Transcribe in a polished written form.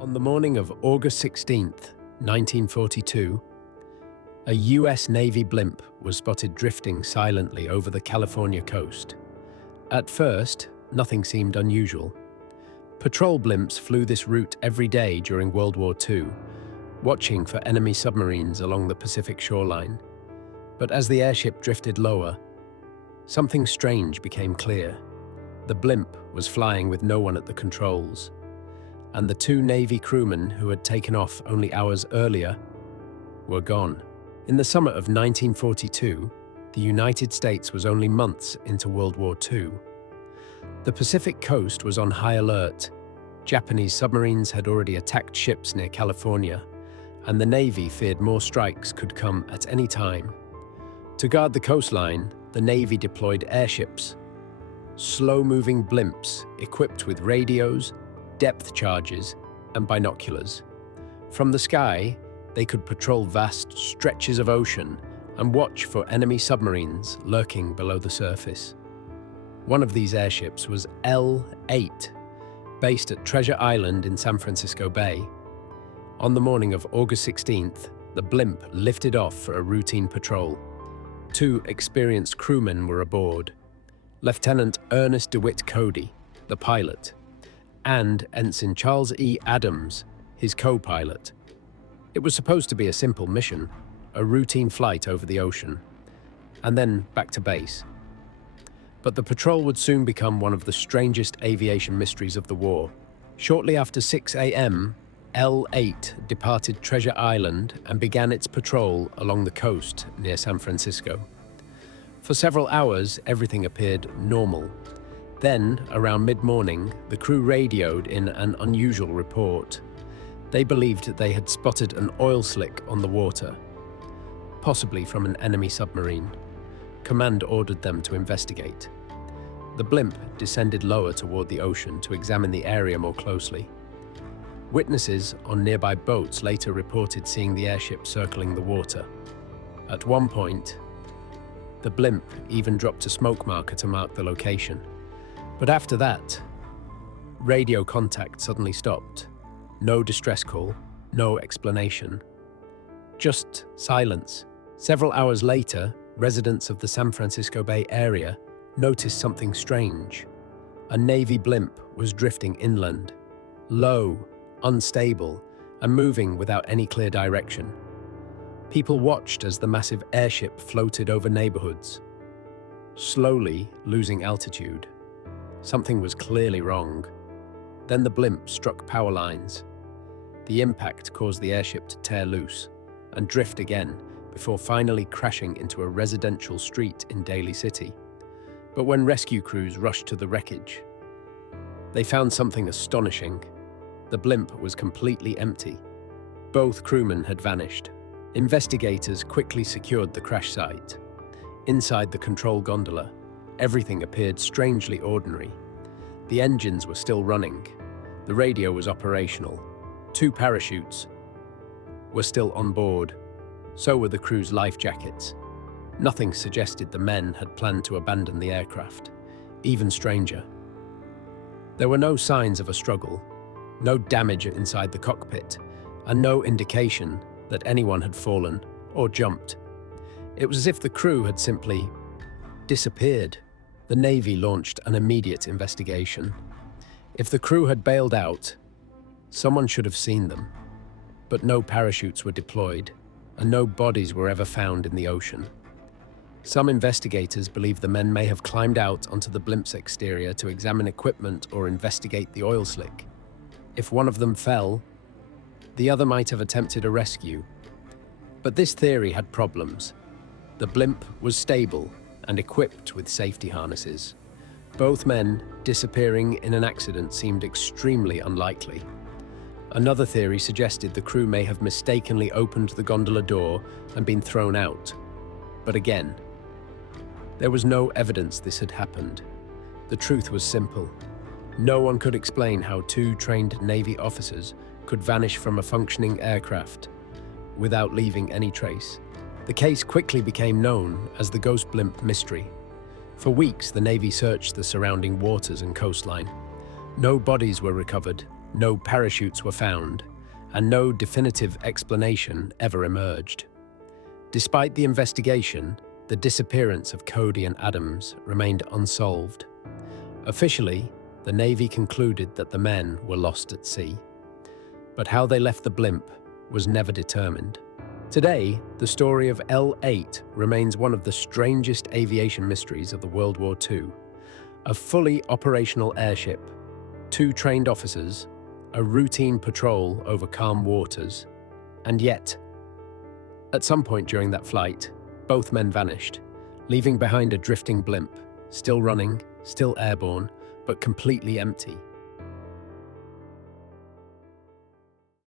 On the morning of August 16th, 1942, a US Navy blimp was spotted drifting silently over the California coast. At first, nothing seemed unusual. Patrol blimps flew this route every day during World War II, watching for enemy submarines along the Pacific shoreline. But as the airship drifted lower, something strange became clear. The blimp was flying with no one at the controls, and the two Navy crewmen who had taken off only hours earlier were gone. In the summer of 1942, the United States was only months into World War II. The Pacific coast was on high alert. Japanese submarines had already attacked ships near California, and the Navy feared more strikes could come at any time. To guard the coastline, the Navy deployed airships, slow-moving blimps equipped with radios, depth charges, and binoculars. From the sky, they could patrol vast stretches of ocean and watch for enemy submarines lurking below the surface. One of these airships was L-8, based at Treasure Island in San Francisco Bay. On the morning of August 16th, the blimp lifted off for a routine patrol. Two experienced crewmen were aboard: Lieutenant Ernest Cody, the pilot, and Ensign Charles E. Adams, his co-pilot. It was supposed to be a simple mission, a routine flight over the ocean, and then back to base. But the patrol would soon become one of the strangest aviation mysteries of the war. Shortly after 6 a.m., L-8 departed Treasure Island and began its patrol along the coast near San Francisco. For several hours, everything appeared normal. Then, around mid-morning, the crew radioed in an unusual report. They believed they had spotted an oil slick on the water, possibly from an enemy submarine. Command ordered them to investigate. The blimp descended lower toward the ocean to examine the area more closely. Witnesses on nearby boats later reported seeing the airship circling the water. At one point, the blimp even dropped a smoke marker to mark the location. But after that, radio contact suddenly stopped. No distress call, no explanation. Just silence. Several hours later, residents of the San Francisco Bay area noticed something strange. A Navy blimp was drifting inland, low, unstable, and moving without any clear direction. People watched as the massive airship floated over neighborhoods, slowly losing altitude. Something was clearly wrong. Then the blimp struck power lines. The impact caused the airship to tear loose and drift again before finally crashing into a residential street in Daly City. But when rescue crews rushed to the wreckage, they found something astonishing. The blimp was completely empty. Both crewmen had vanished. Investigators quickly secured the crash site. Inside the control gondola, everything appeared strangely ordinary. The engines were still running. The radio was operational. Two parachutes were still on board. So were the crew's life jackets. Nothing suggested the men had planned to abandon the aircraft. Even stranger, there were no signs of a struggle, no damage inside the cockpit, and no indication that anyone had fallen or jumped. It was as if the crew had simply disappeared. The Navy launched an immediate investigation. If the crew had bailed out, someone should have seen them. But no parachutes were deployed, and no bodies were ever found in the ocean. Some investigators believe the men may have climbed out onto the blimp's exterior to examine equipment or investigate the oil slick. If one of them fell, the other might have attempted a rescue. But this theory had problems. The blimp was stable and equipped with safety harnesses. Both men disappearing in an accident seemed extremely unlikely. Another theory suggested the crew may have mistakenly opened the gondola door and been thrown out. But again, there was no evidence this had happened. The truth was simple. No one could explain how two trained Navy officers could vanish from a functioning aircraft without leaving any trace. The case quickly became known as the Ghost Blimp mystery. For weeks, the Navy searched the surrounding waters and coastline. No bodies were recovered, No parachutes were found, and no definitive explanation ever emerged. Despite the investigation, the disappearance of Cody and Adams remained unsolved. Officially, the Navy concluded that the men were lost at sea. But how they left the blimp was never determined. Today, the story of L-8 remains one of the strangest aviation mysteries of the World War II. A fully operational airship, 2 trained officers, a routine patrol over calm waters, and yet, at some point during that flight, both men vanished, leaving behind a drifting blimp, still running, still airborne, but completely empty.